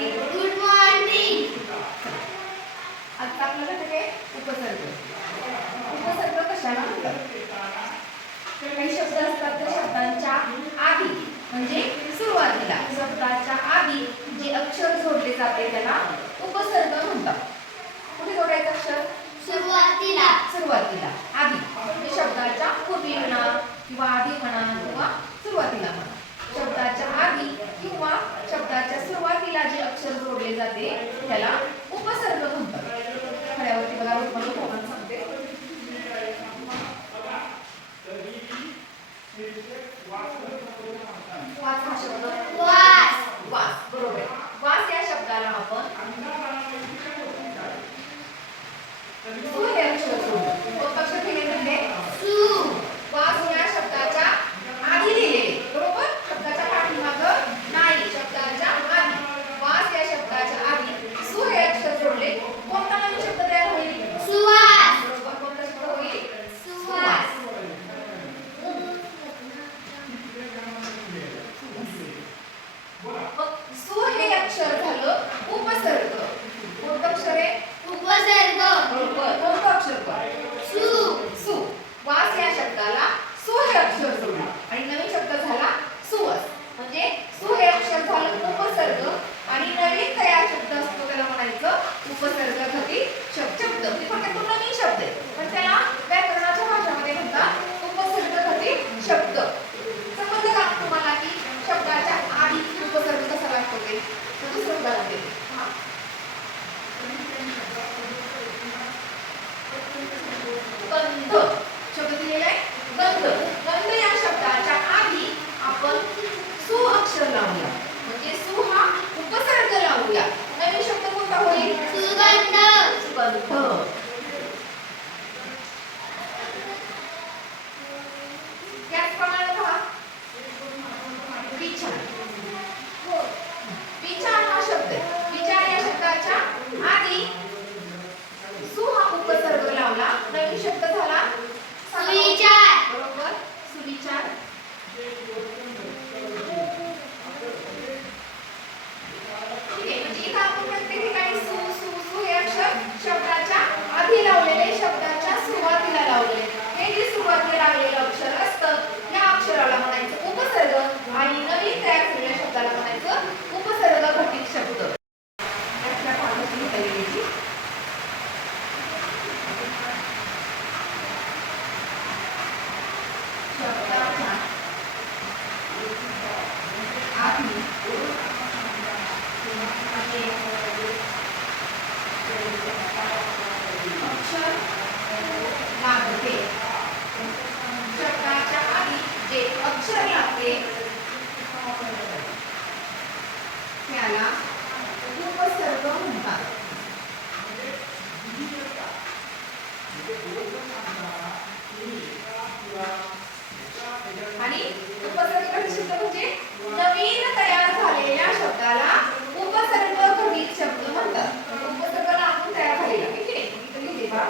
Morning. Good morning. आता आपलं घटक आहे उपसर्ग. उपसर्ग कशाला म्हणतात? काही शब्द असतात त्या शब्दांच्या आधी म्हणजे सुरुवातीला शब्दाच्या आधी जे अक्षर जोडले जाते त्याला उपसर्ग म्हणतात. कुठे जोडायचं अक्षर? सुरुवातीला. सुरुवातीला आधी म्हणजे शब्दाच्या पूर्वी म्हणा किंवा आधी म्हणा किंवा सुरुवातीला म्हणा. शब्दाच्या आधी किंवा शब्दाच्या सुरुवातीला जे अक्षर जोडले जाते त्याला उपसर्ग म्हणतात. खड्यावरती बघा मला कोण सांगते. वास हा शब्द. वास. वास बरोबर. वास या शब्दाला आपण सु हे अक्षर जोडतो. कोणतं अक्षर लिहिले? सु. वास या शब्दाच्या आधी लिहिलेले बरोबर. शब्दाच्या पाठीमागं नाही, शब्दाच्या आधी. वास या शब्दाच्या आधी सु हे अक्षर जोडले कोणता नवीन शब्द तयार होईल? सुवास. बरोबर. कोणता शब्द होईल? सुवास. मग सु हे अक्षर झालं उपसर्ग. कोणतं अक्षर आहे? उपसर्ग. बरोबर. कोणतं अक्षर पण? सु. सु. वास या शब्दाला सु हे अक्षर जोडलं आणि नवीन शब्द झाला सुवस. म्हणजे सु हे अक्षर झालं उपसर्ग आणि नवीन तयार शब्द असतो त्याला म्हणायचं उपसर्ग घटित शब्द. ते फक्त तो नवीन शब्द आहे पण त्याला व्याकरणाच्या भाषेमध्ये म्हणतात उपसर्ग घटित शब्द. समजलं का तुम्हाला की शब्दाच्या आधी उपसर्ग कसा लागतो ते? दुसरं उदाहरण देते. बंध शब्द दिलेला आहे. बंध. बंध या शब्दाच्या आधी आपण सु अक्षर लावूया म्हणजे सु हा उपसर्ग लावूया. नवीन शब्द कोणता होईल? सुगंध. सुगंध. त्याचप्रमाणे पहा विचार. विचार हा शब्द आहे. विचार या शब्दाच्या आधी सु हा उपसर्ग लावला नवीन शब्द झाला सुविचार. बरोबर. सुविचार. ठीक आहे. म्हणजे इथं आपण प्रत्येक ठिकाणी सु सु सु हे अक्षर शब्दाच्या आधी लावलेले शब्दाच्या सुरुवातीला लावलेले. हे जे सुरुवातीला लागलेलं अक्षर असतं या अक्षराला म्हणायचं उपसर्ग आणि नवीन तयार झालेल्या शब्दाला म्हणायचं उपसर्ग घटित शब्द. यातल्या पाठाची तयारी शब्दाच्या आधी अक्षर लागते. शब्दाच्या आधी जे अक्षर लागते त्याला उपसर्ग म्हणतात. आणि उपसर्ग घटित शब्द म्हणजे नवीन तयार झालेल्या शब्दाला उपसर्ग घटित शब्द म्हणतात. उपसर्ग लागून तयार झालेला. ठीक आहे. इथे लिहिले बघा.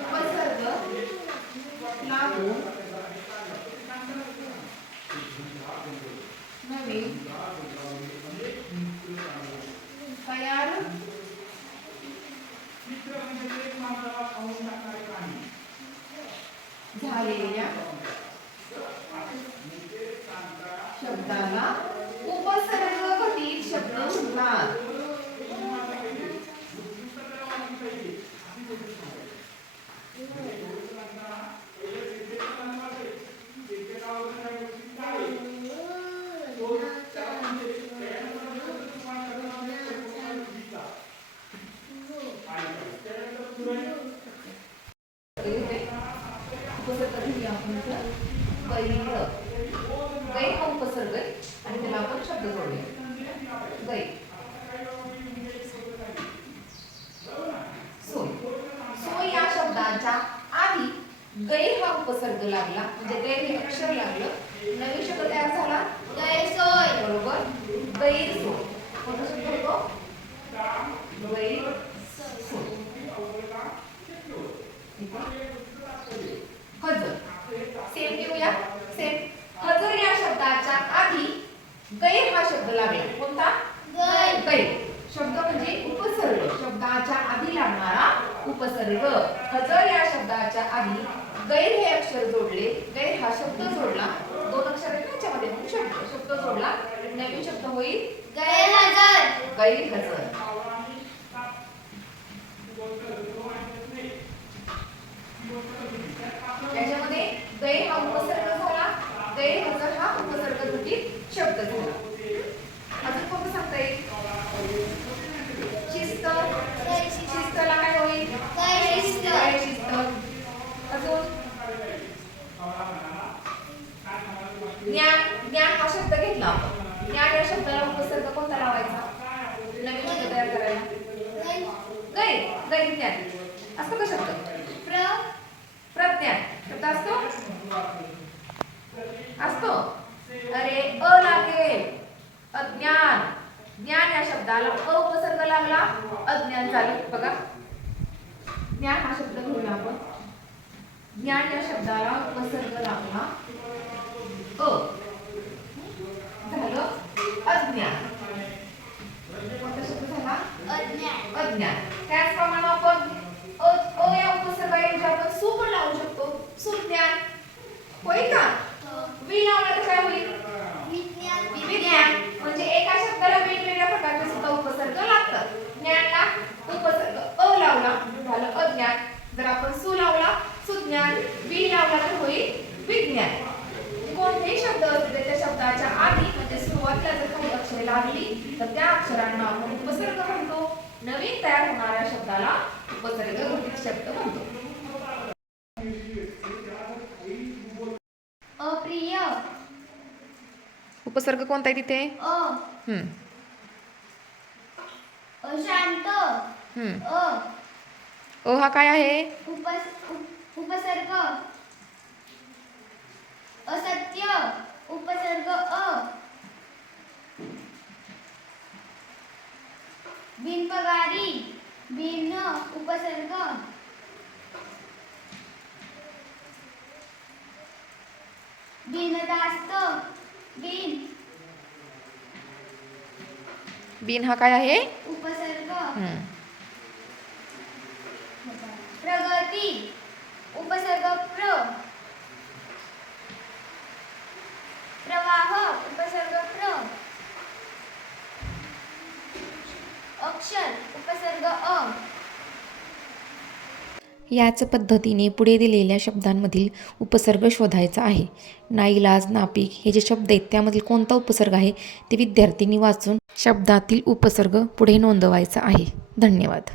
उपसर्ग लागून नवीन तयार झालेल्या शब्दाला उपसर्ग घटित शब्द म्हणतात. गै हा उपसर्ग आहे आणि त्याला आपण शब्द जोडूया. गै. सोय. सोय या शब्दाच्या आधी गैर हा उपसर्ग लागला म्हणजे गैर हे अक्षर लागलं. नवीन शब्द तयार झाला गैरसोय. बरोबर. गैरसोय. कोणता शब्द होतो? गैरसोय. हजर. सेम करूया सेम हजर या शब्दाच्या आधी गैर हा शब्द लागला कोणता गैर शब्द म्हणजे उपसर्ग शब्दाच्या आधी लागणारा उपसर्ग हजर या शब्दाच्या आधी गैर हे अक्षर जोडले गैर हा शब्द जोडला दोन अक्षर आहेत त्याच्यामध्ये मग शब्द जोडला नवीन शब्द होईल गैरहजर गैरहजर त्याच्यामध्ये गैर हा उपसर्ग झाला गैरहजर हा उपसर्ग घटित शब्द झाला अजून कोणतं सांगता येईल शिस्त शिस्तला काय होईल गैरशिस्त अजून ज्ञान ज्ञान हा शब्द घेतला आपण ज्ञान या शब्दाला उपसर्ग कोणता लावायचा नवीन शब्द तयार करायला गैर ज्ञान असतो का शब्द प्रज्ञान शब्द असतो अरे लागेल अज्ञान ज्ञान या शब्दाला उपसर्ग लागला अज्ञान झालं बघा ज्ञान हा शब्द घेऊया आपण ज्ञान या शब्दाला उपसर्ग लागला झालं अज्ञान कोणता शब्द झाला अज्ञान त्याचप्रमाणे आपण या उपसर्गाऐवजी आपण सु पण लावू शकतो सुज्ञान होईल का वी लावला तर काय होईल विज्ञान म्हणजे एका शब्दाला वेगवेगळ्या प्रकारचे सुद्धा उपसर्ग लागतात ज्ञानला उपसर्ग लावला झालं अज्ञान जर आपण सु लावला सुज्ञान वी लावला तर होईल विज्ञान कोणतेही शब्द असले त्या शब्दाच्या आधी म्हणजे सुरुवातीला जर काही अक्षरे लागली तर त्या अक्षरांना आपण उपसर्ग म्हणतो नवीन तयार होणाऱ्या शब्दाला उपसर्ग घटित शब्द म्हणतो अप्रिय उपसर्ग कोणता आहे तिथे अशांत हा काय आहे उपसर्ग असत्य उपसर्ग बिनपगारी बिन उपसर्ग बिनधास्त बिन हा काय आहे उपसर्ग प्रगती उपसर्ग प्रवाह उपसर्ग अक्षर उपसर्ग याच पद्धतीने पुढे दिलेल्या शब्दांमधील उपसर्ग शोधायचा आहे. नाईलाज, नापीक हे जे शब्द आहेत त्यामधील कोणता उपसर्ग आहे ते विद्यार्थ्यांनी वाचून शब्दातील उपसर्ग पुढे नोंदवायचा आहे. धन्यवाद.